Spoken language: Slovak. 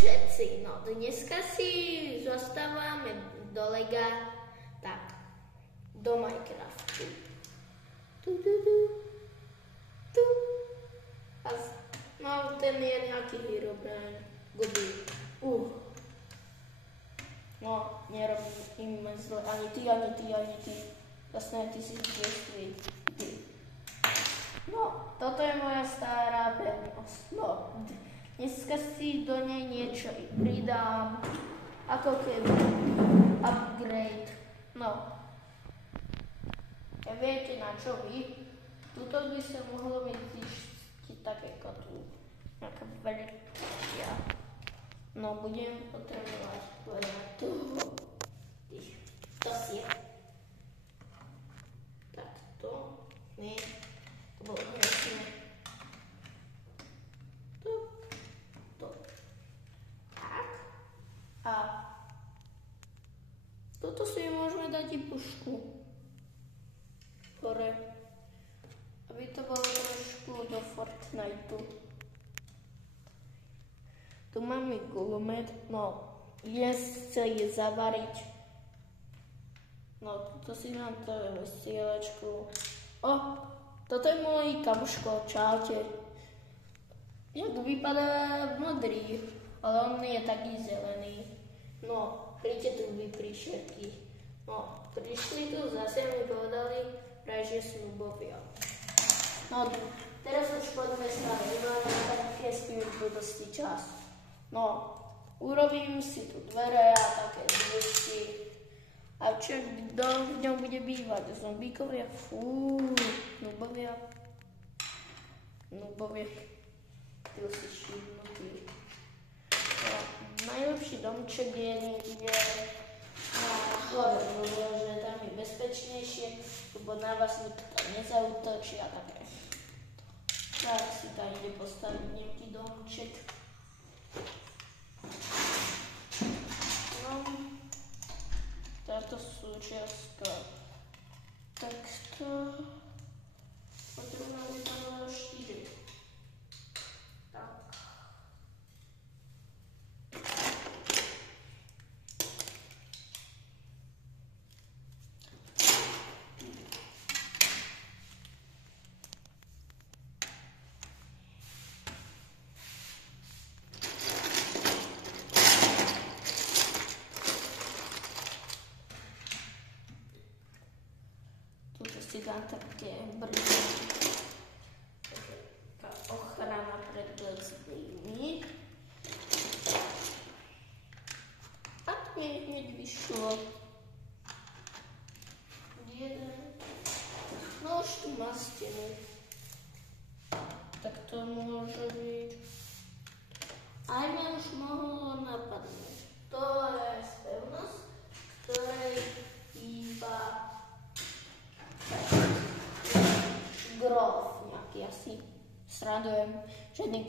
všetci, no dneska si zostávame do Lega, tak, do Minecraftu. Tu. No, ten je nejaký Herobrine, Gobi. No, nerobím zle, ani ty. Jasné, ty si tiež ty. No, toto je moja stará pevnosť. No, dneska si do nej niečo pridám, ako keby upgrade. No, viete na čo vy? Tuto by sa mohlo byť také tu, nejaká veľká. No, budem potrebovať veľa toho. To si je. Takto. Nie. To bolo hnusné. To. Tak. A toto si môžeme dať i pušku. Hore. Aby to bolo trošku do Fortniteu. Tu máme gulomet, no, chce je zavariť. No, toto si dám to vysielačku. Toto je môj kamuško, čaute. Jak vypadá modrý, ale on je taký zelený. No, príďte tu vy príšerky. No, prišli tu, zase mi povedali, že snubovia. No, teraz už poďme sa nemáme, tak je s tým dosti čas. No, urobím si tu dvere a také dvesti. A čo kto v ňom bude bývať? Zombíkovia? Nubovia. Ty si šibnutý. No, najlepší domček je niekde na hore, že tam je bezpečnejšie, lebo na vás nikto nezautočí a také. Tak si tam ide postaviť nejaký domček. No, táto súčiastka. Takto. Potrebujeme tam 4. Tak. Si dám také brýle. Taká ochrana pred zlými. A tu mi hneď vyšlo. Jeden. No už tu má stenu. Tak to môže byť. Aj mi už mohlo napadnúť. To je pevnosť, ktorej iba grof nejaký asi. Sradujem, žiadny